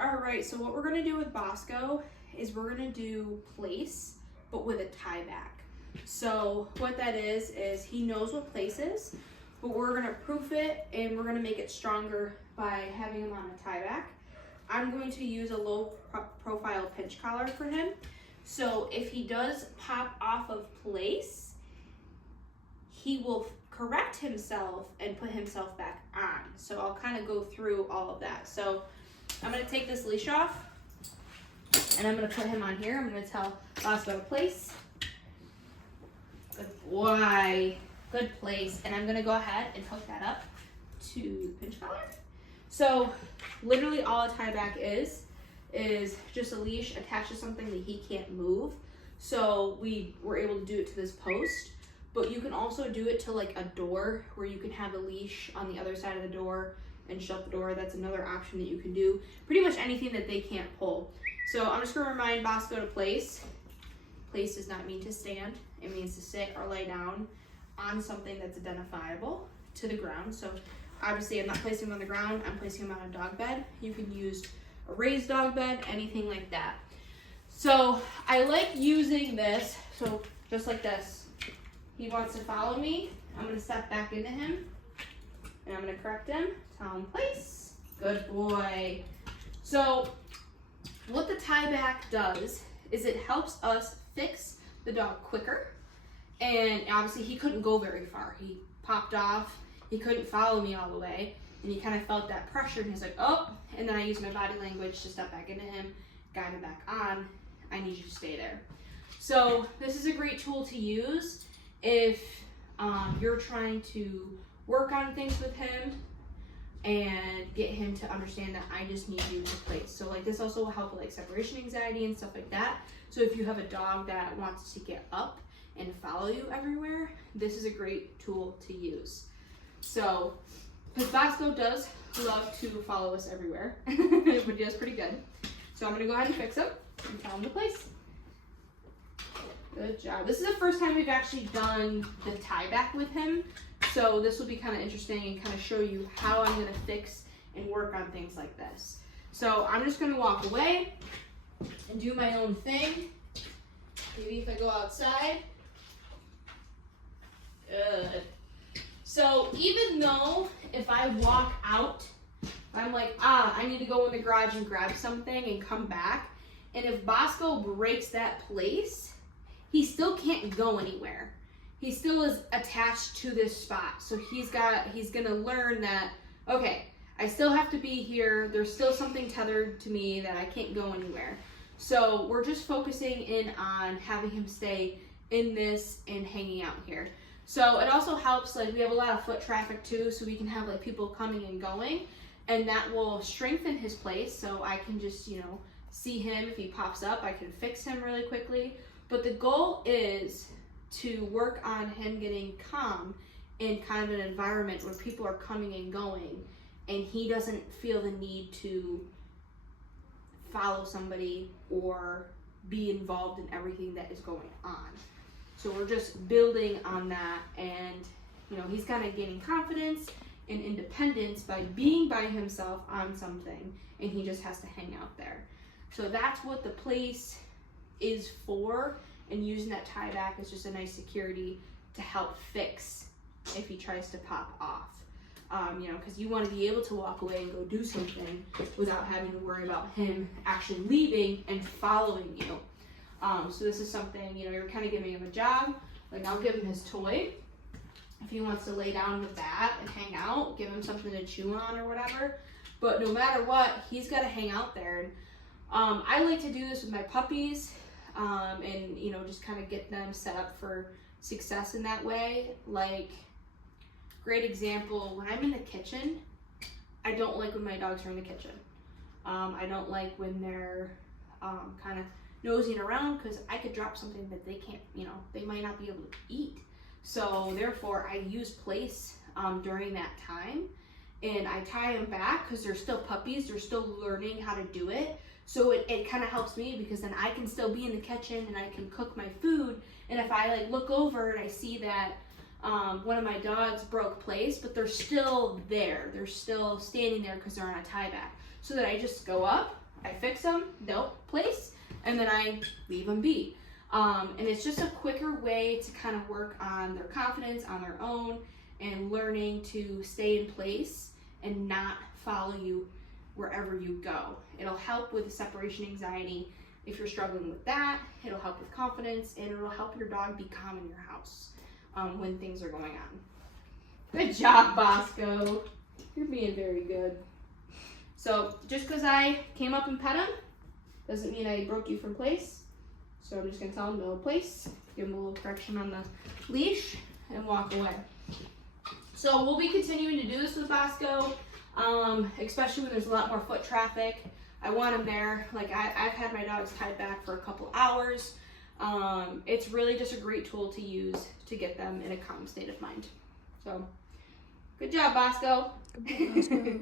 All right, so what we're gonna do with Bosco is we're gonna do place, but with a tie back. So what that is he knows what place is, but we're gonna proof it and we're gonna make it stronger by having him on a tie back. I'm going to use a low profile pinch collar for him. So if he does pop off of place, he will correct himself and put himself back on. So I'll kind of go through all of that. So I'm gonna take this leash off and I'm gonna put him on here. I'm gonna tell Bosco to place. Good boy, good place. And I'm gonna go ahead and hook that up to the pinch collar. So literally all a tie back is just a leash attached to something that he can't move. So we were able to do it to this post, but you can also do it to like a door where you can have a leash on the other side of the door and shut the door. That's another option that you can do. Pretty much anything that they can't pull. So I'm just gonna remind Bosco to place. Place does not mean to stand. It means to sit or lay down on something that's identifiable to the ground. So obviously I'm not placing him on the ground, I'm placing him on a dog bed. You can use a raised dog bed, anything like that. So I like using this, so just like this. He wants to follow me, I'm gonna step back into him and I'm gonna correct him, tell him place, good boy. So what the tie back does is it helps us fix the dog quicker. And obviously he couldn't go very far. He popped off, he couldn't follow me all the way, and he kind of felt that pressure and he's like, oh, and then I used my body language to step back into him, guide him back on, I need you to stay there. So this is a great tool to use if you're trying to work on things with him and get him to understand that I just need you to place. So like this also will help with like separation anxiety and stuff like that. So if you have a dog that wants to get up and follow you everywhere, this is a great tool to use. So, because Bosco does love to follow us everywhere, but he does pretty good. So I'm gonna go ahead and fix him and tell him to place. Good job. This is the first time we've actually done the tie back with him. So this will be kind of interesting and kind of show you how I'm gonna fix and work on things like this. So I'm just gonna walk away and do my own thing. Maybe if I go outside. Good. So even though if I walk out, I'm like, I need to go in the garage and grab something and come back. And if Bosco breaks that place, he still can't go anywhere. He still is attached to this spot. So he's gonna learn that, okay, I still have to be here. There's still something tethered to me that I can't go anywhere. So we're just focusing in on having him stay in this and hanging out here. So it also helps, like we have a lot of foot traffic too, so we can have like people coming and going, and that will strengthen his place. So I can just, see him. If he pops up, I can fix him really quickly. But the goal is to work on him getting calm in kind of an environment where people are coming and going, and he doesn't feel the need to follow somebody or be involved in everything that is going on. So we're just building on that, and he's kind of gaining confidence and independence by being by himself on something, and he just has to hang out there. So that's what the place is for, and using that tie back is just a nice security to help fix if he tries to pop off. Because you want to be able to walk away and go do something without having to worry about him actually leaving and following you. So this is something, you're kind of giving him a job. Like I'll give him his toy. If he wants to lay down with that and hang out, give him something to chew on or whatever. But no matter what, he's got to hang out there. And I like to do this with my puppies, and just kind of get them set up for success in that way. Like, great example, when I'm in the kitchen, I don't like when my dogs are in the kitchen. I don't like when they're kind of nosing around, because I could drop something that they can't, they might not be able to eat. So therefore I use place during that time, and I tie them back because they're still puppies, they're still learning how to do it. So it kind of helps me, because then I can still be in the kitchen and I can cook my food. And if I look over and I see that one of my dogs broke place, but they're still there, they're still standing there because they're on a tie back, so that I just go up, I fix them, they'll place, and then I leave them be. And it's just a quicker way to kind of work on their confidence on their own and learning to stay in place and not follow you wherever you go. It'll help with separation anxiety if you're struggling with that. It'll help with confidence, and it'll help your dog be calm in your house when things are going on. Good job, Bosco. You're being very good. So just because I came up and pet him doesn't mean I broke you from place. So I'm just going to tell him no place, give him a little correction on the leash, and walk away. So we'll be continuing to do this with Bosco, especially when there's a lot more foot traffic. I want him there. Like I've had my dogs tied back for a couple hours. It's really just a great tool to use to get them in a calm state of mind. So good job, Bosco. Good job, Bosco.